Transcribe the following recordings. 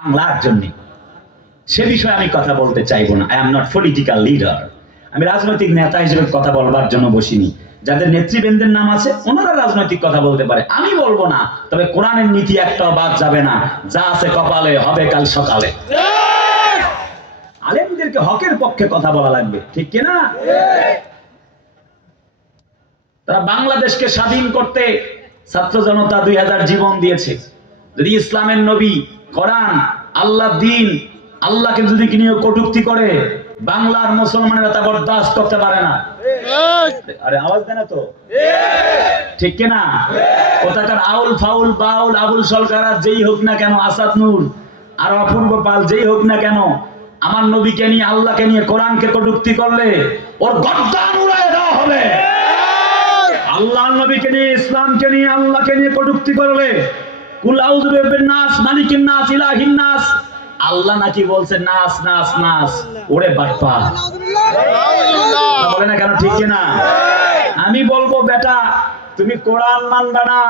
বাংলার জন্য সে বিষয়ে আমি কথা বলতে চাইবো না। I am not political leader. আমি রাজনৈতিক নেতা হিসেবে কথা বলবার জন্য বসিনি। যাদের নেতৃবৃন্দের নাম আছে ওনারা রাজনৈতিক কথা বলতে পারে, আমি বলবো না। তবে কোরআনের নীতি একটাও বাদ যাবে না। যা আছে কপালে হবে কাল সকালে। আলেমদেরকে হকের পক্ষে কথা বলা লাগবে, ঠিক কিনা? তারা বাংলাদেশকে স্বাধীন করতে ছাত্র জনতা 2000 জীবন দিয়েছে। যদি ইসলামের নবী, কোরআন, আল্লাহ দিন, আল্লাহকে যদি নিয়ে কটূক্তি করে বাংলার মুসলমানেরা তা বরদাস্ত করতে পারে না। আরে আওয়াজ দেন তো, ঠিক কিনা? কোথাকার আউল ফাউল বাউল আবুল সরকার যেই হোক না কেন, আসাদ নূর আর অপূর্ব পাল যেই হোক না কেন, আমার নবীকে নিয়ে, আল্লাহকে নিয়ে, কোরআনকে কটূক্তি করলে ওর গর্দান উড়ায় দেওয়া হবে। আল্লাহর নবীকে নিয়ে, ইসলামকে নিয়ে, আল্লাহকে নিয়ে কটূক্তি করলে কুল আউযু বিরাব্বিন নাস মালিকিন নাস ইলাহিন নাস, আল্লাহ নাকি বলছে নাস নাস নাস। ওরে বাপ্পা, বলে না কেন, ঠিক কিনা? আমি বলবো বেটা, তুমি কোরআন মানবা না,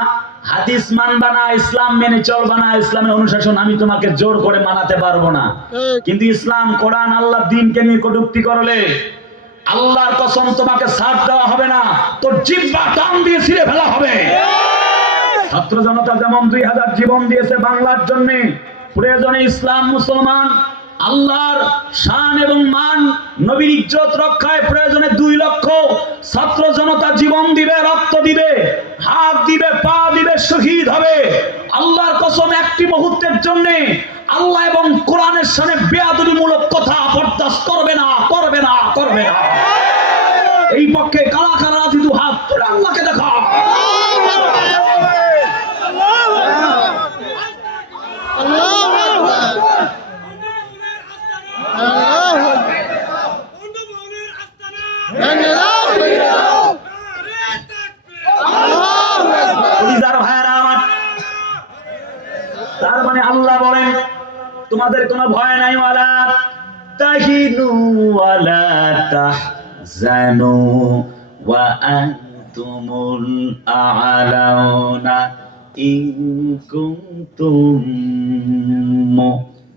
হাদিস মানবা না, ইসলাম মেনে চলবা না, ইসলামের অনুশাসন আমি তোমাকে জোর করে মানাতে পারবো না। কিন্তু ইসলাম, কোরআন, আল্লাহ দিনকে নিয়ে কটূক্তি করলে আল্লাহর কসম তোমাকে ছাড় দেওয়া হবে না, তোর জিহ্বা টান দিয়ে ছিঁড়ে ফেলা হবে। ছাত্র জনতা যেমন 2000 জীবন দিয়েছে বাংলার জন্য, প্রয়োজনে ইসলাম, মুসলমান, আল্লাহর শান এবং মান, নবীর ইজ্জত রক্ষায় প্রয়োজনে 2 লক্ষ ছাত্র জনতা জীবন দিবে, রক্ত দিবে, হাত দিবে, পা দিবে, শহীদ হবে। আল্লাহর কসম একটি মুহূর্তের জন্য আল্লাহ এবং কোরআনের সামনে বেয়াদবিমূলক কথা বরদাস্ত করবে না, করবে না, করবে না। এই পক্ষে কারা কারা রাজি? দু হাত তুলে আল্লাহকে দেখা। তার মানে আল্লাহ বলেন তোমাদের কোনো ভয় নাই, ওয়ালা তাহিনু ওয়ালা তাহজানু ওয়া আনতুমুল আ'লাউনা ইন কুনতুম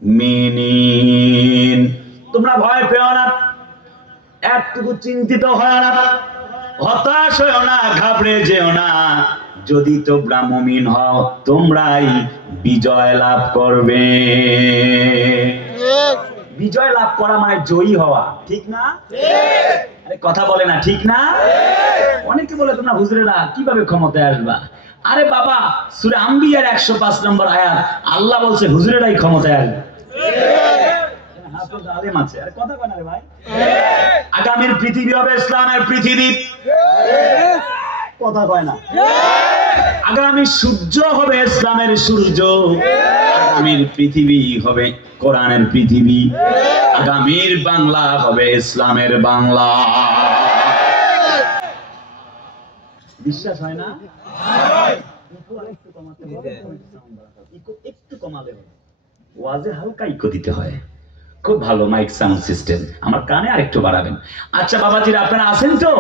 মুমিনিন। তোমরা ভয় পেও না, একটুকু চিন্তিত হয় না, হতাশ হও না, ঘাবড়ে যেও না। যদি তোমরা মুমিন হও তোমরাই বিজয় লাভ করবে। বিজয় লাভ করা মানে জয়ী হওয়া, ঠিক না? আরে কথা বলে না, ঠিক না? অনেকে বলে তোমরা হুজুরেরা কিভাবে ক্ষমতায় আসবা? আরে বাবা, সূরা আম্বিয়ার 105 নম্বর আয়াত, আল্লাহ বলছে হুজুরেরাই ক্ষমতায় আসবে। আলেম আছে, আরে কথা কয় না রে ভাই। আগামীর পৃথিবী হবে ইসলামের পৃথিবী, কথা কয় না। আগামী সূর্য হবে ইসলামের সূর্য, আগামীর পৃথিবী হবে কোরআনের পৃথিবী, আগামীর বাংলা হবে ইসলামের বাংলা। বিশ্বাস হয় না? একটু কমালে ওয়াজে হালকা ইকো দিতে হয়। খুব ভালো মাইক সাউন্ড সিস্টেম, আমার কানে আরেকটু বাড়াবেন। আচ্ছা বাবাজিরা, আপনারা আছেন তো?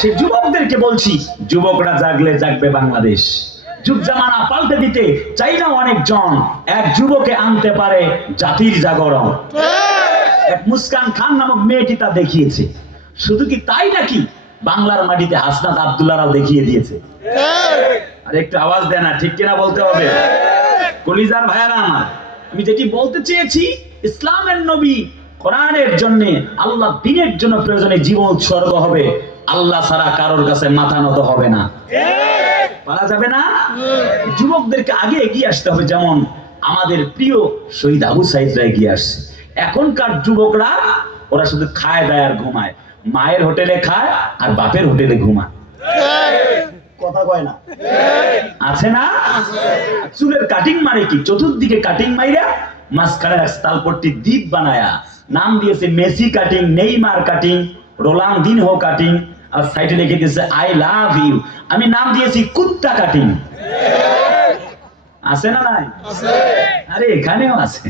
সেই যুবকদেরকে বলছি, যুবকরা জাগলে জাগবে বাংলাদেশ। যুগ জামানা পাল্টে দিতে চাই না অনেকজন, এক যুবকে আনতে পারে জাতির জাগরণ। এক মুস্কান খান নামক মেয়েটি তা দেখিয়েছে। শুধু কি তাই নাকি, বাংলার মাটিতে হাসনাত আব্দুল্লাহরাও দেখিয়ে দিয়েছে। আর একটু আওয়াজ দেয় না, ঠিক কিনা বলতে হবে। কলিজার ভাইয়ারা আমার, আমি যেটি বলতে চেয়েছি, ইসলামের নবী কোরআনের জন্য, আল্লাহ দ্বীনের জন্য প্রয়োজনে জীবন উৎসর্গ হবে। আল্লাহ ছাড়া কারোর কাছে মাথা নত হবে না, পারা যাবে না। যুবকদেরকে আগে এগিয়ে আসতে হবে, যেমন আমাদের প্রিয় শহীদ আবু সাঈদরা এগিয়ে আসছে। এখনকার যুবকরা ওরা শুধু খায় দায় আর ঘুমায়, মায়ের হোটেলে খায় আর বাপের হোটেলে ঘুমায়, কথা কয় না, আছে না? চুলের কাটিং মারে কি, চতুর্দিকে কাটিং মাইরা মাঝখানে তালপট্টি দ্বীপ বানায়া নাম দিয়েছে Messi cutting, Neymar cutting, Ronaldinho cutting, আর সাইডে লিখে দিয়েছে আই লাভ ইউ। আমি নাম দিয়েছি কুত্তা কাটিং। আছে না নাই? আরে এখানেও আছে,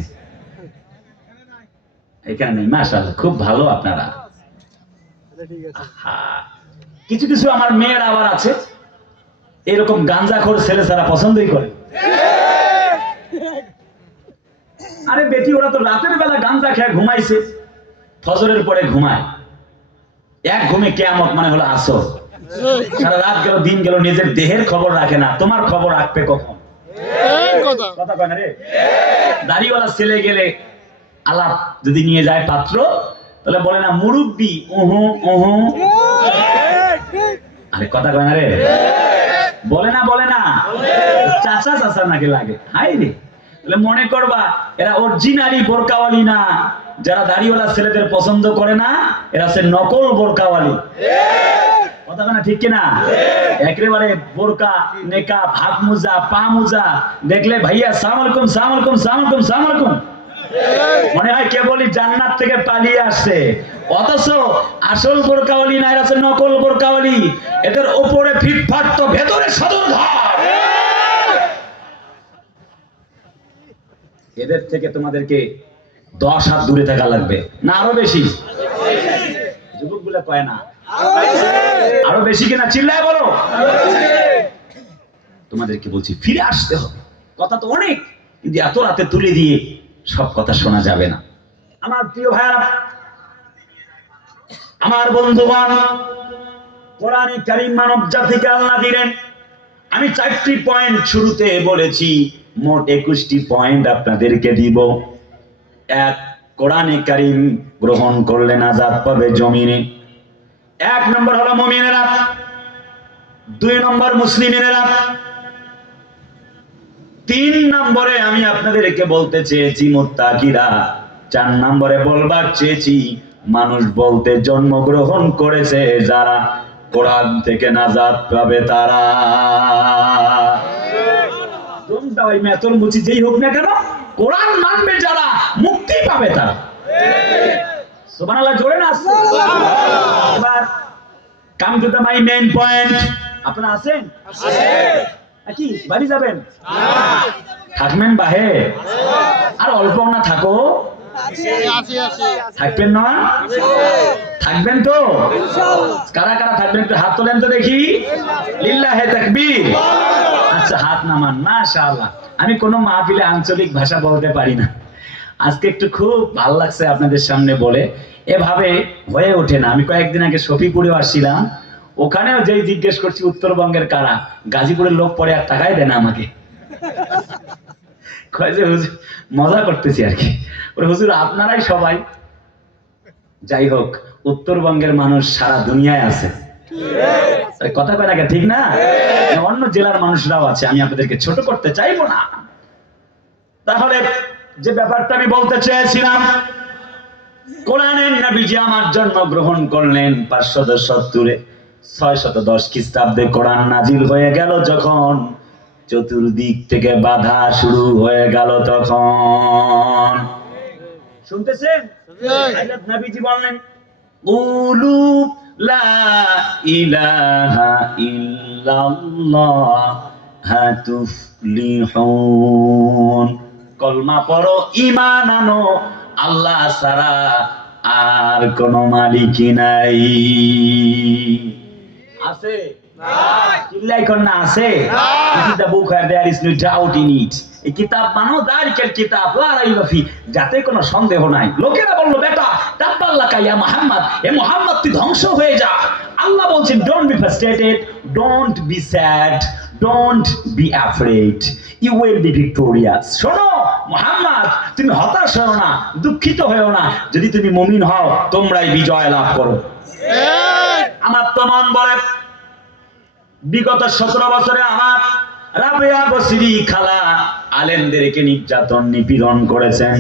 এখানে নেই। মাশাআল্লাহ, খুব ভালো আপনারা। কিছু কিছু আমার মেয়ের আবার আছে এরকম গাঞ্জাখোর ছেলে ছাড়া পছন্দই করে। আরে বেটি, ওরা তো রাতের বেলা গাঁজা খেয়ে ঘুমাইছে, ফজরের পরে ঘুমায়, এক ঘুমে কিয়ামত মানে হলো আসর। সারা রাত গেল, দিন গেল, নিজের দেহের খবর রাখে না, তোমার খবর রাখবে কখন? কথা কয় না রে। দাড়িওয়ালা ছেলে গেলে আলাপ যদি নিয়ে যায় পাত্র, তাহলে বলে না মুরব্বি, উহু উহু। আরে কথা কয় না রে, বলে না চাচা চাচা নাকি লাগে। হাই রে, তাহলে মনে করবা এরা অরিজিনালি বোরকাওয়ালি না। যারা দাড়িওয়ালা ছেলেদের পছন্দ করে না, এরা হচ্ছে নকল বোরকাওয়ালি। কথা না ঠিক কিনা? একেবারে বোরকা, নেকাব, হাত মোজা, পা মোজা দেখলে ভাইয়া সালাম আলাইকুম, সালাম আলাইকুম, সালাম আলাইকুম, সালাম আলাইকুম, মনে হয় কেবলই জান্নাত থেকে পালিয়ে আসছে। অথচ আসল বোরকাওয়ালি না, এরা হচ্ছে নকল বোরকাওয়ালি। এদের উপরে ফিটফাট তো ভেতরে সদর ঘর। এদের থেকে তোমাদেরকে 10 হাত দূরে থাকা লাগবে, না আরো বেশি? যুবকগুলা কয় না আরো বেশি কিনা? চিল্লায় বলো। তোমাদেরকে বলছি ফিরে আসতে হবে। কথা তো অনেক, কিন্তু এত রাতে তুলে দিয়ে সব কথা শোনা যাবে না। আমার প্রিয় ভাইরা, আমার বন্ধুগণ, কোরআনে কারীম মানব জাতিকে আল্লাহ দিলেন। আমি 4টি পয়েন্ট শুরুতে বলেছি, মোট 21টি পয়েন্ট আপনাদেরকে দিব। 1, কোরআনে কারীম গ্রহণ করলে নাজাত পাবে জমিনে। 1 নম্বর হলো মুমিনেরা, 2 নম্বর মুসলিমেরা, 3 নম্বরে আমি আপনাদেরকে বলতে চেয়েছি মুত্তাকিরা, 4 নম্বরে বলবার চেয়েছি মানুষ বলতে জন্মগ্রহণ করেছে যারা কোরআন থেকে নাজাত পাবে তারা। ওই মেতর মুচি যেই হোক না কেন, কোরআন মানবে যারা মুক্তি পাবে তারা। সুবহানাল্লাহ, জোরে না? এবার come to the my main point. আপনারা আছেন? কি বাড়ি যাবেন? থাকবেন বাহে? আর অল্প না থাকো? থাকবেন না? থাকবেন তো? কারা কারা থাকবেন একটু হাত তোলেন তো দেখি। লিল্লাহে তাকবীর। আচ্ছা, হাত নামান। মাশাআল্লাহ। আমি কোনো মাহফিলে আঞ্চলিক ভাষা বলতে পারি না, আজকে একটু খুব ভালো লাগছে আপনাদের সামনে বলে। এভাবে হয়ে ওঠে না। আমি কয়েকদিন আগে শফিপুরে আসছিলাম, ওখানেও যেই জিজ্ঞেস করছি উত্তরবঙ্গের কারা, গাজীপুরের লোক পরে আর টাকাই দেয় না আমাকে। কয় যে হুজুর মজা করতেছি আর কি। ওরে হুজুর আপনারাই সবাই। যাই হোক, উত্তরবঙ্গের মানুষ সারা দুনিয়ায় আছে, কথা কয় না, ঠিক না? অন্য জেলার মানুষরাও আছে, আমি আপনাদেরকে ছোট করতে চাইবো না। তাহলে যে ব্যাপারটা আমি বলতে চেয়েছিলাম, কোরআনের নবীজি আমার জন্ম গ্রহণ করলেন 570 610 খ্রিস্টাব্দে। কোরআন নাজিল হয়ে গেল যখন, চতুর্দিক থেকে বাধা শুরু হয়ে গেল তখন। শুনতেছেন? হযরত নবীজি বললেন, কুলু লা ইলাহা ইল্লাল্লাহ তুফলিহুন। কলমা পড়ো, ঈমান আনো, আল্লাহ ছাড়া আর কোন মালিক নাই। আছে? চিল্লাই কর না, আছে? This is the book where there is no doubt in it. এই কিতাব মানো, দালিকাল কিতাব লা রাইবা ফি, যাতে কোনো সন্দেহ নাই। লোকেরা বলল, বেটা তাব্বাল্লাকা ইয়া মুহাম্মদ, এ মুহাম্মদ তুই ধ্বংস হয়ে যা। আল্লাহ বলছেন, don't be frustrated, don't be sad, don't be afraid, you will be victorious. শোনো মুহাম্মদ, তুমি হতাশ হও না, দুঃখিত হও না, যদি তুমি মুমিন হও তোমরাই বিজয় লাভ করো। আমার তো মন বলে, বিগত 17 বছরে আমার রাবেয়া বসরি খালা আলেমদেরকে নির্যাতন নিপীড়ন করেছেন।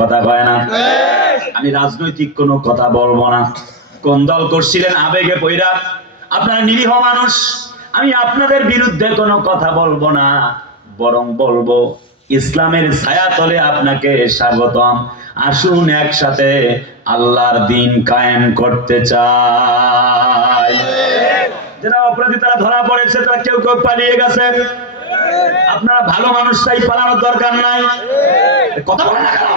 কথা কয় না? আমি রাজনৈতিক কোনো কথা বলবো না। কোন দল করছিলেন আবেগে পইরা, আপনারা নিরীহ মানুষ। আমি আপনাদের বিরুদ্ধে কোনো কথা বলবো না, বরং বলবো ইসলামের ছায়াতলে আপনাকে স্বাগতম। আসুন একসাথে আল্লাহর দিন কায়েম করতে চাই। যারা অপরাধী তারা ধরা পড়েছে, তারা কেউ কেউ পালিয়ে গেছে। আপনারা ভালো মানুষ, তাই পালানোর দরকার নাই। কথা বলেন না কেন?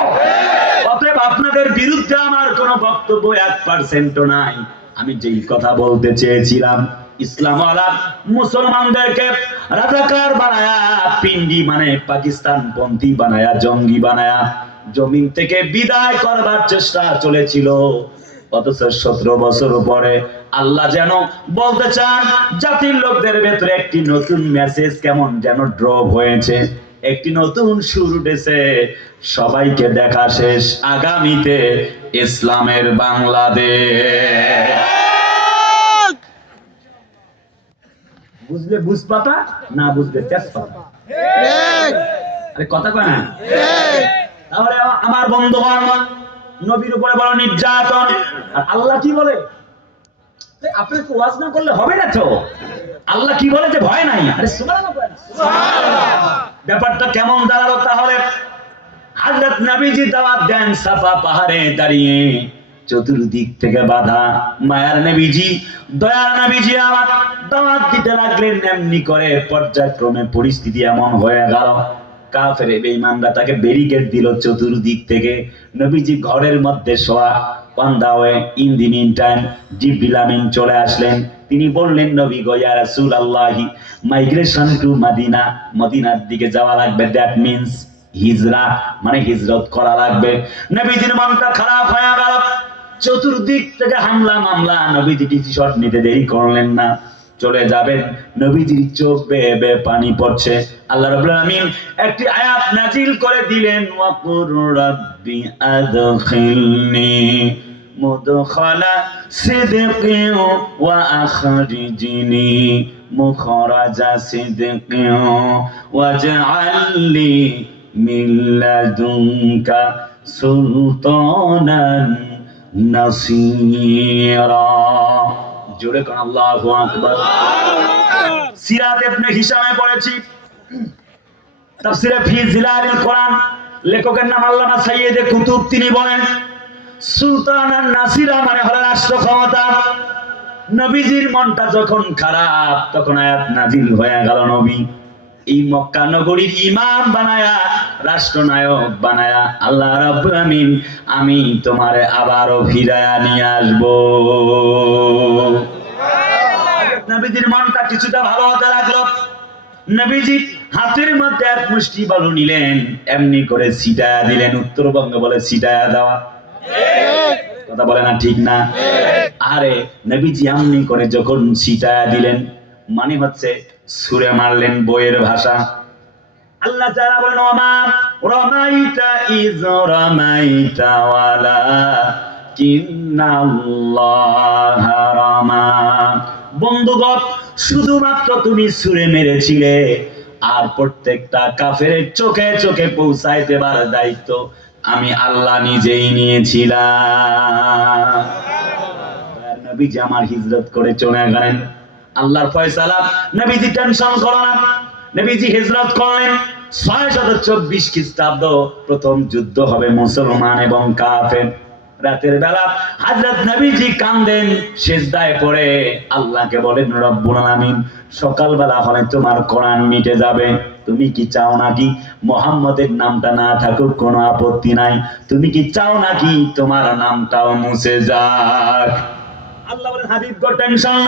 অতএব আপনাদের বিরুদ্ধে আমার কোনো বক্তব্য 1% নাই। আমি যেই কথা বলতে চেয়েছিলাম ইসলামওয়ালা মুসলমানদেরকে রাজাকার বানায়া, পিন্ডি মানে পাকিস্তান পন্থী বানায়া, জঙ্গি বানায়া জমিন থেকে বিদায় করবার চেষ্টা চলেছিল। অথচ 17 বছর পরে আল্লাহ যেন বলতে চান জাতির লোকদের ভেতরে একটি নতুন মেসেজ কেমন যেন ড্রপ হয়েছে, একটি নতুন শুরু উঠেছে। সবাইকে দেখা শেষ, আগামীতে ইসলামের বাংলাদেশ। বুঝলে বুঝপাতা, না বুঝলে তেজপাতা। আরে কথা কয় না। তাহলে আমার বন্ধুগণ, নবীর উপরে বড় নির্যাতন, আর আল্লাহ কি বলে? আপনাকে ওয়াজ না করলে হবে না তো। আল্লাহ কি বলে যে ভয় নাই? আরে সুবহানাল্লাহ, সুবহানাল্লাহ। ব্যাপারটা কেমন দাঁড়ালো তাহলে? হযরত নবীজি দাওয়াত দেন সাফা পাহাড়ে দাঁড়িয়ে, চতুর্দিক থেকে বাধা। মায়ার নবীজি, দয়ার নবীজি আমার দাওয়াত দিতে লাগলেন। এমনি করে পর্যায়ক্রমে পরিস্থিতি এমন হয়ে গেল, কাফের বেঈমানরা তাকে ব্যারিকেড দিল চতুর্দিক থেকে। নবীজি ঘরের মধ্যে শোয়া। On the way, in the meantime, জিবরিল আমিন চলে আসলেন। তিনি বললেন, নবী গো ইয়া রাসূলুল্লাহি, মাইগ্রেশন টু মদিনা, মদিনার দিকে যাওয়া লাগবে। দ্যাট মিন্স হিজরা, মানে হিজরত করা লাগবে। নবীজির মনটা খারাপ হয়ে গেল। চতুর্দিক থেকে হামলা মামলা। নবীজি ডিসিশন নিতে দেরি করলেন না, চলে যাবেন। নবীজির চোখ বেয়ে বেয়ে পানি পড়ছে। আল্লাহ রাব্বুল আমিন একটি আয়াত নাজিল করে দিলেন, ওয়াকুর রাব্বি আদখিলনি মুদখালা সিদকিন ওয়া আখরিজনি মুখরাজা সিদকিন ওয়াজআলনি মিন লাদুনকা সুলতানান নাসীরা। জোরে কোন আল্লাহু আকবার। সিরাত ইবনে হিশামে পড়েছি, তাফসীরে ফি জিলালিল কোরআন, লেখকের নাম আল্লামা সাইয়্যিদ কুতুব। তিনি বলেন, সুলতানান নাসীরা মানে হলো রাষ্ট্র ক্ষমতা। নবীজির মনটা যখন খারাপ, তখন আয়াত নাজিল হয়ে গেল, নবী এই মক্কা নগরীর ইমাম বানায়া, রাষ্ট্রনায়ক বানায়া, আল্লাহ রাব্বুল আমিন আমি তোমারে আবারও ফিরায়া নিয়ে আসবো। নবীজির মনটা কিছুটা ভালো হতে লাগলো। নবীজি হাতের মধ্যে এক মুষ্টি বালু নিলেন, এমনি করে ছিটায়া দিলেন। উত্তরবঙ্গে বলে ছিটায়া দেওয়া, কথা বলে না, ঠিক না? আরে নবীজি এমনি করে যখন ছিটায়া দিলেন, মানে হচ্ছে ছুঁড়ে মারলেন, বইয়ের ভাষা। আল্লাহ তাআলা বলেন, ওমা রামাইতা ইয রামাইতা ওয়ালাকিন্নাল্লাহা রামা। বন্ধুগণ, শুধুমাত্র তুমি ছুঁড়ে মেরেছিলে, আর প্রত্যেকটা কাফেরের চোখে চোখে পৌঁছায় দেবার দায়িত্ব আমি আল্লাহ নিজেই নিয়েছিলাম। নবীজি আমার হিজরত করে চলে গেলেন, আল্লাহর ফয়সালা। নবীজি টেনশন করো না, নবীজি হিজরত করলেন। 624 খ্রিস্টাব্দ প্রথম যুদ্ধ হবে মুসলমান এবং কাফের। রাতের বেলা হযরত নবীজি কাঁদেন, সিজদায় পড়ে আল্লাহকে বলেন, রব্বুল আলামিন সকালবেলা হলে তোমার কোরআন মিটে যাবে। তুমি কি চাও নাকি মুহাম্মদের নামটা না থাকুক? কোনো আপত্তি নাই। তুমি কি চাও নাকি তোমার নামটাও মুছে যাক? আল্লাহ বলেন, হাবিব গো টেনশন